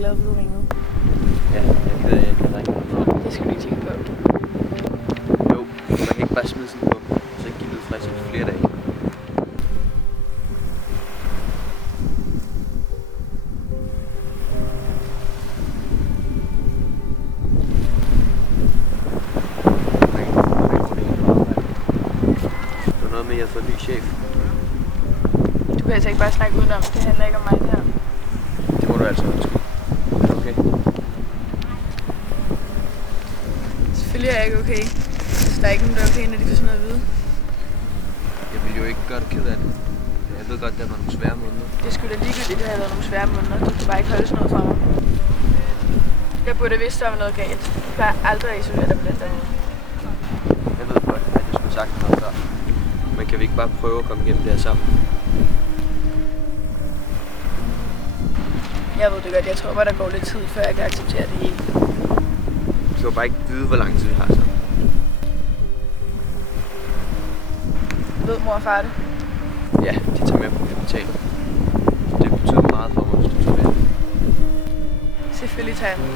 glad for, at du ringede. Ja, jeg kan ringe. Det skal du ikke tænke på. Jo, man kan ikke bare smide sådan på, så ikke give det frisk i flere dage. Det var noget med, at jeg har fået en ny chef. Du kan altså ikke bare snakke udenom. Det handler ikke om mig, det her. Det må du altså undskylde. Okay. Selvfølgelig er jeg ikke okay. Så der er ikke nogen, der er okay, når de får sådan noget at vide. Jeg vil jo ikke gøre dig ked af det. Jeg ved godt, at der var nogle svære måneder. Det skulle da ligegyldigt, det havde været nogle svære måneder. Du kan bare ikke holde sådan noget fra mig. Jeg burde have vidst, der var noget galt. Du plejer aldrig at isolere dig på den der måde. Jeg ved godt, at jeg skulle sagt noget før. Men kan vi ikke bare prøve at komme igennem det her sammen? Jeg ved det godt. Jeg tror bare, der går lidt tid, før jeg kan acceptere det hele. Du skal bare ikke vide, hvor lang tid vi har sammen. Ved mor og far det? Ja, de tager med på kapitalen. Det betyder meget for mig, hvis du tager med. Selvfølgelig tager jeg med.